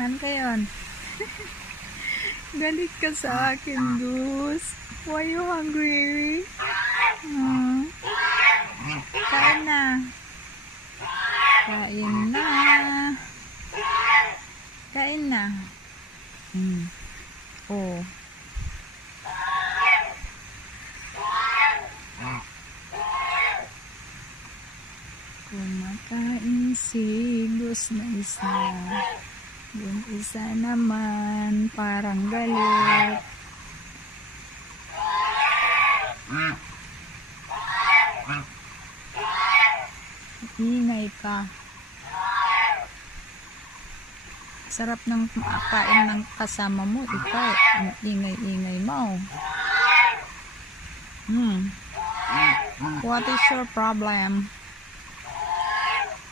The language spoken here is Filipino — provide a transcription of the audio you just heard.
Ano ka yun? Galit ka sa akin, Gus. Why you hungry? Kain na. Kain na. Kain na. Oh. Kumakain si Gus na isa. Yung isa naman parang galit. Ingay ka. Sarap ng kain ng kasama mo. Ikaw, ang ingay-ingay mo. What is your problem?